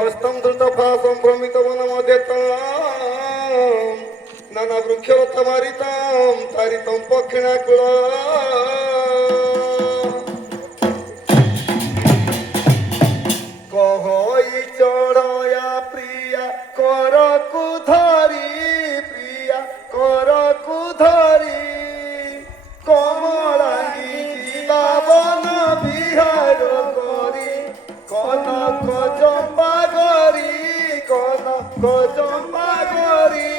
হস্তম দ্রুত সম্ভ্রমিত বন মধ্যে নানা বৃক্ষলতা মারিতাম তারিতম পক্ষিণা কুল কহই চড়য়া প্রিয়া করকু ধরি প্রিয়া করকু ধরি কমলাঙ্গি জীবাবন বিহার করি কনক চম্পা গরি কনক চম্পা গরি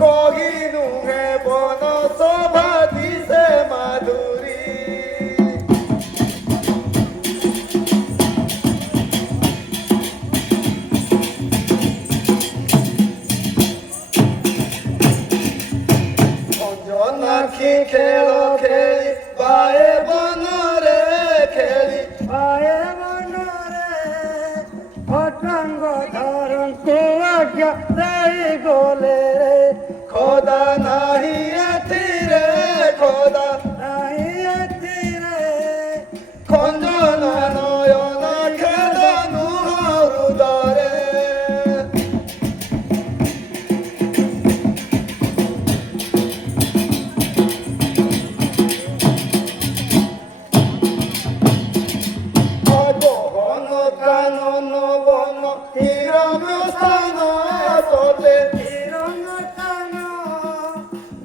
কহিনু হে বন শোভা দিশে মাধুরী অঞ্জনাক্ষী খেল খেলি বায়ে বনরে খেলি আয়ে মনরে পতঙ্গ ধরন কুয়াজ্ঞা দেই গোলে রে খোদা নাহি এথিরে খোদা নাহি এথিরে খঞ্জন নয়ন খেদনু হৃদরে বন কানন বন হিরম স্থান সতে হিরণ্যতন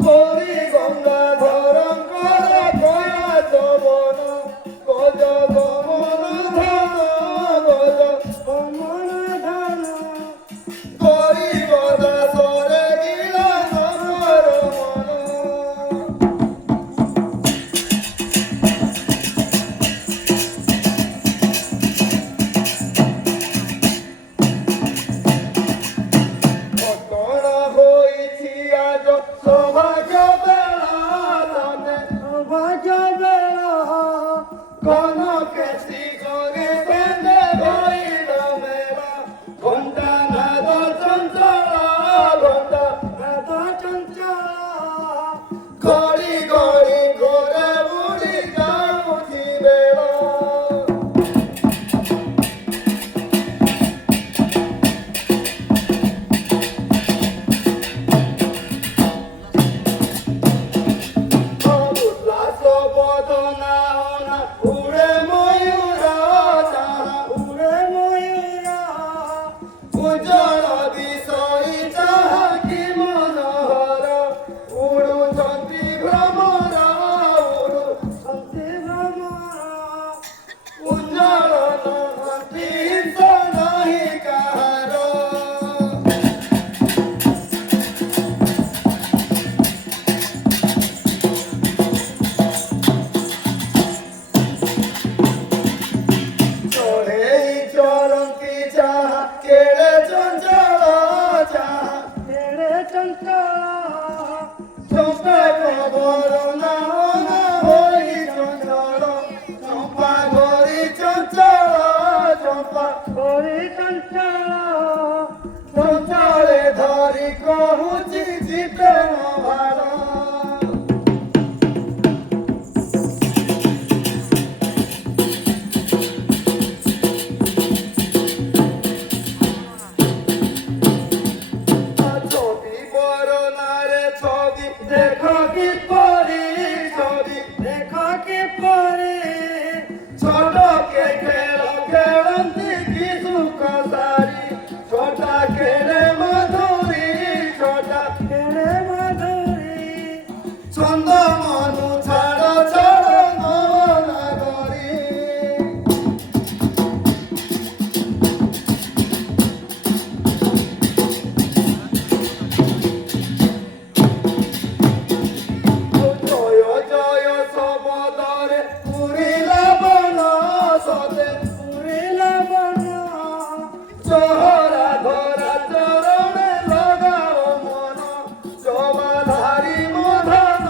হরি গঙ্গা ধরঙ্কর কয়াচ বন গজ গমন ধন গজ কমল ধন গরিব দাসরে গিলা নর মন ঘটন হইছি আজ সৌভাগ্য বেলা তনে সবাজ বেলা কোন কেসি করে বেঁধে বইল মেলা ঘন্টা নাদ চঞ্চল ঘন্টা বেদ চঞ্চল গড়ি গড়ি ঘোরে উড়ি যাউছি বেলা উল্লাস বদনা উড়ে ময়ূর চাহা উড়ে ময়ূরা উজ্জ্বল দিশই চাহা কি মনোহর উড়ুଛନ୍ତି ভ্রমর উড়ু শান্তি ভ্রমর উজ্জ্বল নহନ୍ତି ନାହିଁ କାହାର চড়েই চরন্তি যাহা কেড়ে চঞ্চল যাহা তেরে চঞ্চল চম্পা কবর না হই চঞ্চল চম্পা গরি চঞ্চল চম্পা করি চঞ্চল চঞ্চলে ধরি কহুছি জিতে ভার ছবি বরনারে ছবি দেখো কি পরি ছবি দেখো কি পরে ছোটকে খেল খেলନ୍ତି কি সুখ সারি ছোটা খেলে মধুরী ছোটা তেরে মাধুরী ছন্দ মনু ছাড় ছাড় নগরী জয় জয় সবদরে পুরিলা বন সতে পুরিলা বন চহরা ধরা চরণে লগাও মন জবাধারি মধন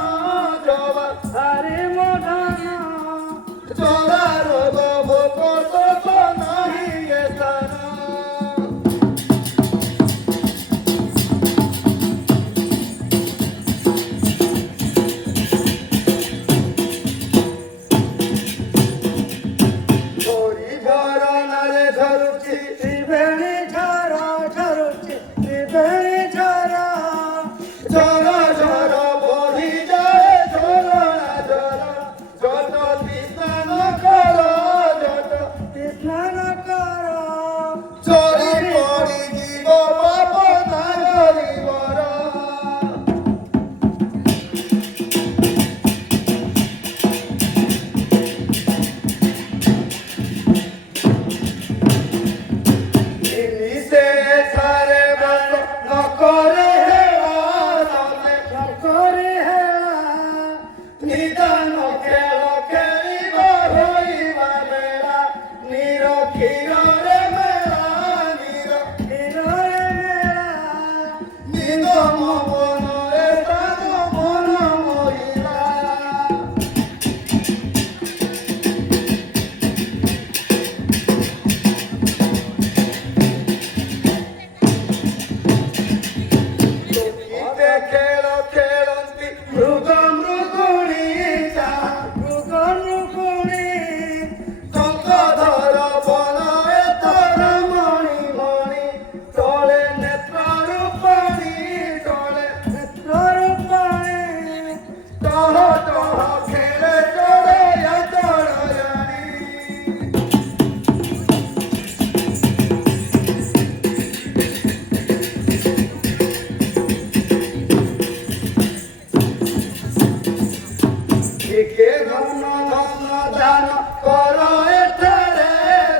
ଟିକେ ଧନ ଧନ ଧାନ କର ଏଠାରେ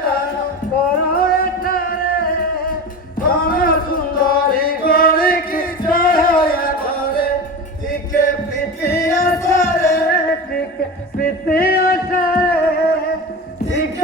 ଦାନ କର ଏଠାରେ ଧନ ସୁନ୍ଦରୀ ଗଣିକି ଚଢ଼ାଏ ଘରେ ଟିକେ ପ୍ରୀତି ଆଶାରେ ଟିକେ ପ୍ରୀତି ଆଶାରେ ଟିକେ